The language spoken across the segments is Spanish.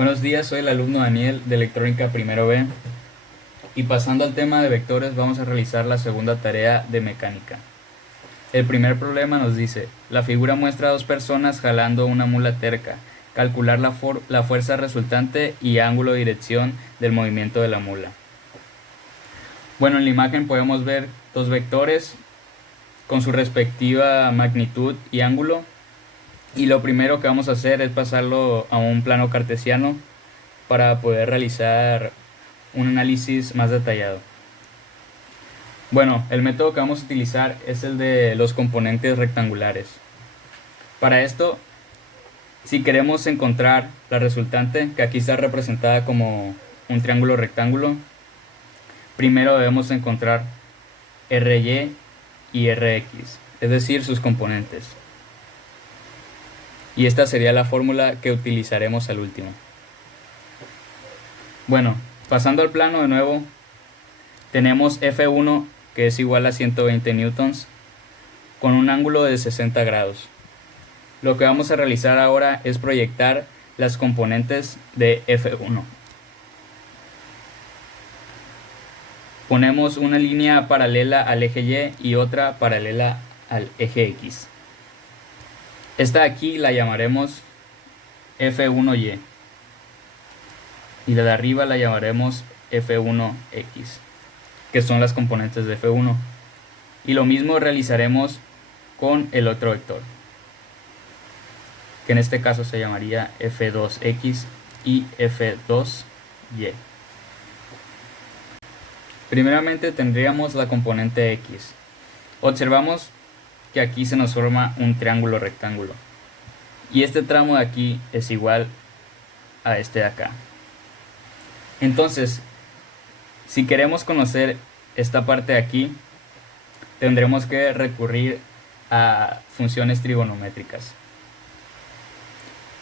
Buenos días, soy el alumno Daniel de Electrónica Primero B y pasando al tema de vectores vamos a realizar la segunda tarea de mecánica. El primer problema nos dice, la figura muestra a dos personas jalando una mula terca, calcular la fuerza resultante y ángulo de dirección del movimiento de la mula. Bueno, en la imagen podemos ver dos vectores con su respectiva magnitud y ángulo. Y lo primero que vamos a hacer es pasarlo a un plano cartesiano para poder realizar un análisis más detallado. Bueno, el método que vamos a utilizar es el de los componentes rectangulares. Para esto, si queremos encontrar la resultante, que aquí está representada como un triángulo rectángulo, primero debemos encontrar RY y RX, es decir, sus componentes. Y esta sería la fórmula que utilizaremos al último. Bueno, pasando al plano de nuevo, tenemos F1 que es igual a 120 newtons con un ángulo de 60 grados. Lo que vamos a realizar ahora es proyectar las componentes de F1. Ponemos una línea paralela al eje Y y otra paralela al eje X. Esta de aquí la llamaremos F1Y y la de arriba la llamaremos F1X, que son las componentes de F1. Y lo mismo realizaremos con el otro vector, que en este caso se llamaría F2X y F2Y. Primeramente tendríamos la componente X. Observamos que aquí se nos forma un triángulo rectángulo y este tramo de aquí es igual a este de acá. Entonces, si queremos conocer esta parte de aquí, tendremos que recurrir a funciones trigonométricas.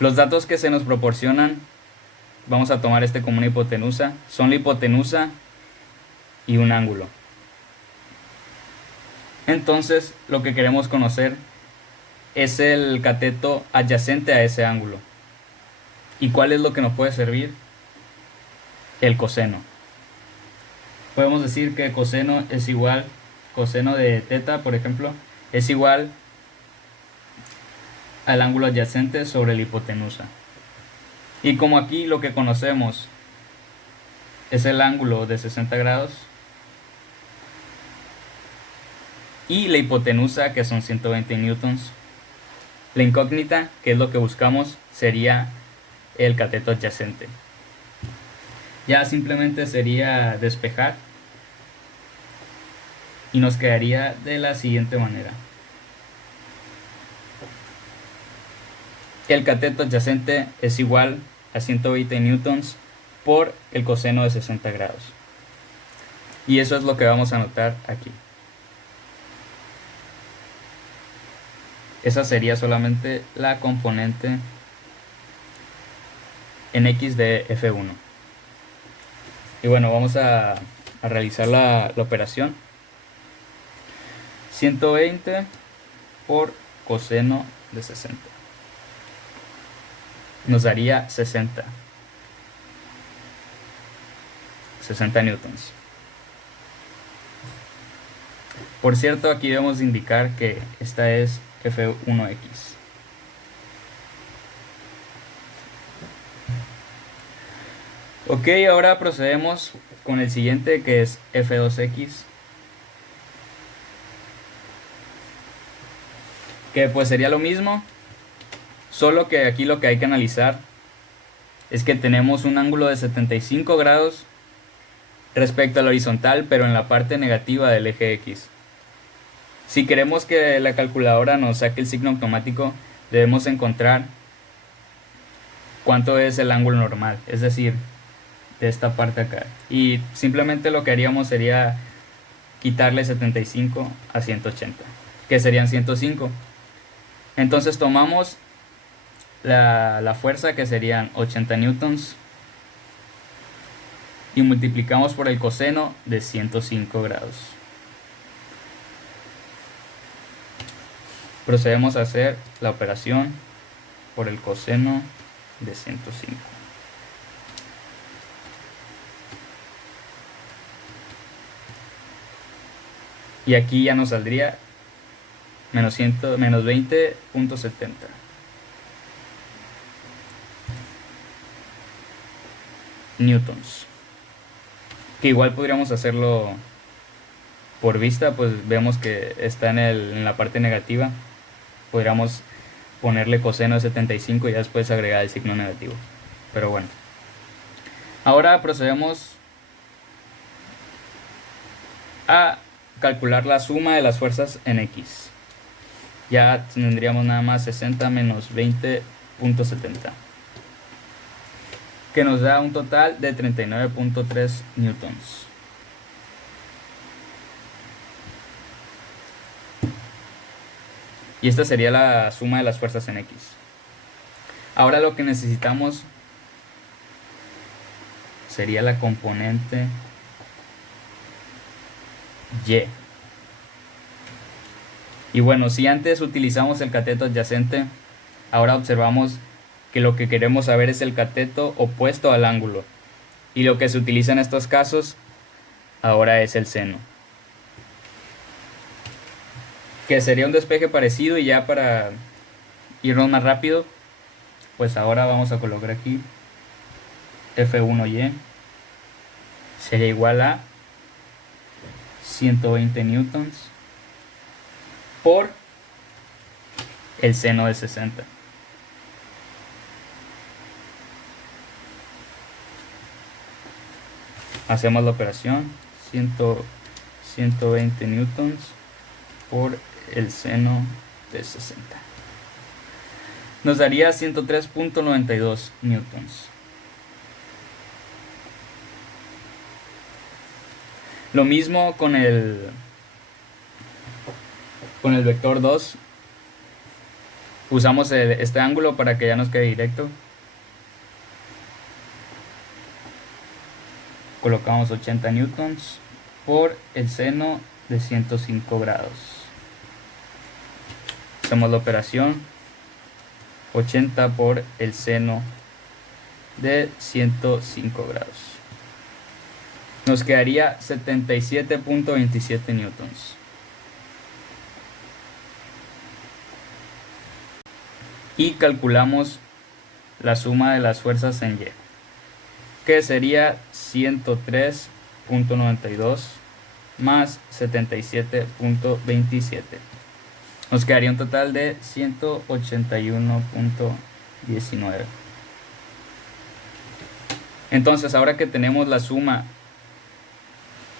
Los datos que se nos proporcionan, vamos a tomar este como una hipotenusa, son la hipotenusa y un ángulo. Entonces, lo que queremos conocer es el cateto adyacente a ese ángulo. ¿Y cuál es lo que nos puede servir? El coseno. Podemos decir que coseno es igual, coseno de teta, por ejemplo, es igual al ángulo adyacente sobre la hipotenusa. Y como aquí lo que conocemos es el ángulo de 60 grados, y la hipotenusa, que son 120 newtons. La incógnita, que es lo que buscamos, sería el cateto adyacente. Ya simplemente sería despejar y nos quedaría de la siguiente manera. El cateto adyacente es igual a 120 newtons por el coseno de 60 grados. Y eso es lo que vamos a anotar aquí. Esa sería solamente la componente en X de F1. Y bueno, vamos a realizar la operación. 120 por coseno de 60. Nos daría 60 newtons. Por cierto, aquí debemos indicar que esta es F1X. Ok, ahora procedemos con el siguiente, que es F2X, que pues sería lo mismo, solo que aquí lo que hay que analizar es que tenemos un ángulo de 75 grados respecto al horizontal, pero en la parte negativa del eje X. Si queremos que la calculadora nos saque el signo automático, debemos encontrar cuánto es el ángulo normal, es decir, de esta parte acá. Y simplemente lo que haríamos sería quitarle 75 a 180, que serían 105. Entonces tomamos la fuerza, que serían 80 newtons, y multiplicamos por el coseno de 105 grados. Procedemos a hacer la operación por el coseno de 105. Y aquí ya nos saldría menos 20.70 newtons. Que igual podríamos hacerlo por vista, pues vemos que está en la parte negativa. Podríamos ponerle coseno de 75 y ya después agregar el signo negativo. Pero bueno. Ahora procedemos a calcular la suma de las fuerzas en X. Ya tendríamos nada más 60 menos 20.70, que nos da un total de 39.3 newtons. Y esta sería la suma de las fuerzas en X. Ahora lo que necesitamos sería la componente Y. Y bueno, si antes utilizamos el cateto adyacente, ahora observamos que lo que queremos saber es el cateto opuesto al ángulo. Y lo que se utiliza en estos casos ahora es el seno, que sería un despeje parecido. Y ya para irnos más rápido, pues ahora vamos a colocar aquí F1Y sería igual a 120 newtons por el seno de 60. Hacemos la operación, 120 newtons por el seno de 60. Nos daría 103.92 newtons. Lo mismo con el vector 2. Usamos este ángulo para que ya nos quede directo. Colocamos 80 newtons por el seno de 105 grados. Hacemos la operación, 80 por el seno de 105 grados. Nos quedaría 77.27 newtons. Y calculamos la suma de las fuerzas en Y, que sería 103.92 más 77.27. Nos quedaría un total de 181.19. Entonces, ahora que tenemos la suma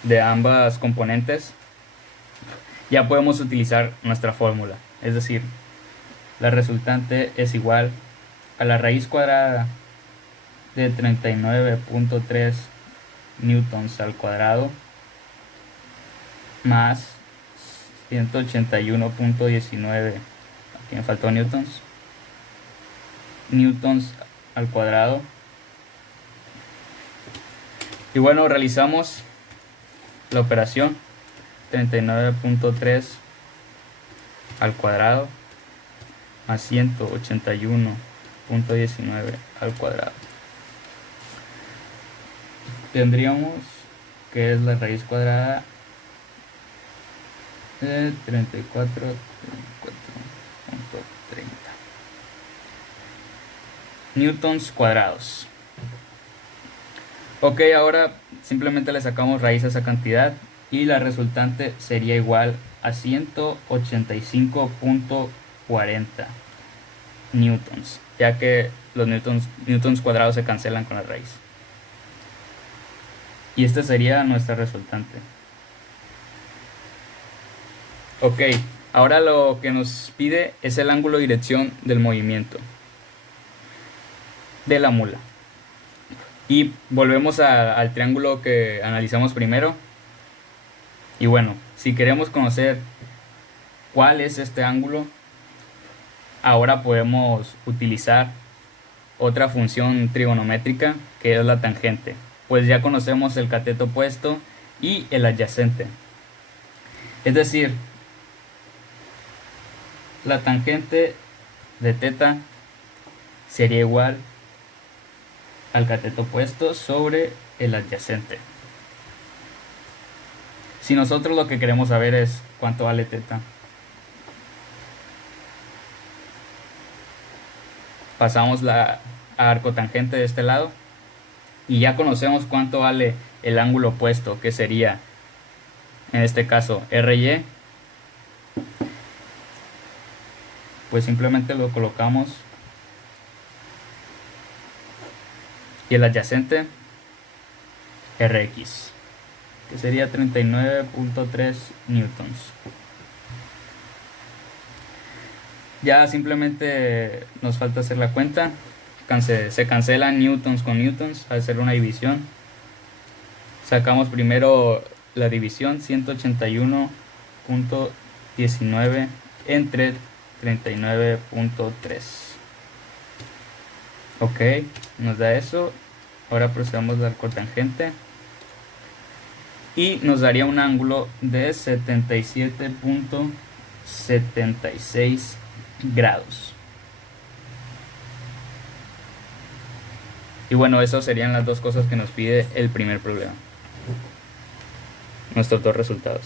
de ambas componentes, ya podemos utilizar nuestra fórmula. Es decir, la resultante es igual a la raíz cuadrada de 39.3 newtons al cuadrado más 181.19, aquí me faltó newtons al cuadrado. Y bueno, realizamos la operación, 39.3 al cuadrado más 181.19 al cuadrado. Tendríamos que es la raíz cuadrada de 34.30 newtons cuadrados. Ok, ahora simplemente le sacamos raíz a esa cantidad y la resultante sería igual a 185.40 newtons, ya que los newtons cuadrados se cancelan con la raíz. Y esta sería nuestra resultante. Ok, ahora lo que nos pide es el ángulo de dirección del movimiento de la mula. Y volvemos al triángulo que analizamos primero. Y bueno, si queremos conocer cuál es este ángulo, ahora podemos utilizar otra función trigonométrica, que es la tangente. Pues ya conocemos el cateto opuesto y el adyacente. Es decir, la tangente de θ sería igual al cateto opuesto sobre el adyacente. Si nosotros lo que queremos saber es cuánto vale teta, pasamos la arcotangente de este lado y ya conocemos cuánto vale el ángulo opuesto, que sería en este caso RY. Pues simplemente lo colocamos y el adyacente Rx, que sería 39.3 newtons. Ya simplemente nos falta hacer la cuenta. Se cancelan newtons con newtons al hacer una división. Sacamos primero la división, 181.19 entre 39.3. Ok, nos da eso. Ahora procedemos al cotangente y nos daría un ángulo de 77.76 grados. Y bueno, eso serían las dos cosas que nos pide el primer problema. Nuestros dos resultados.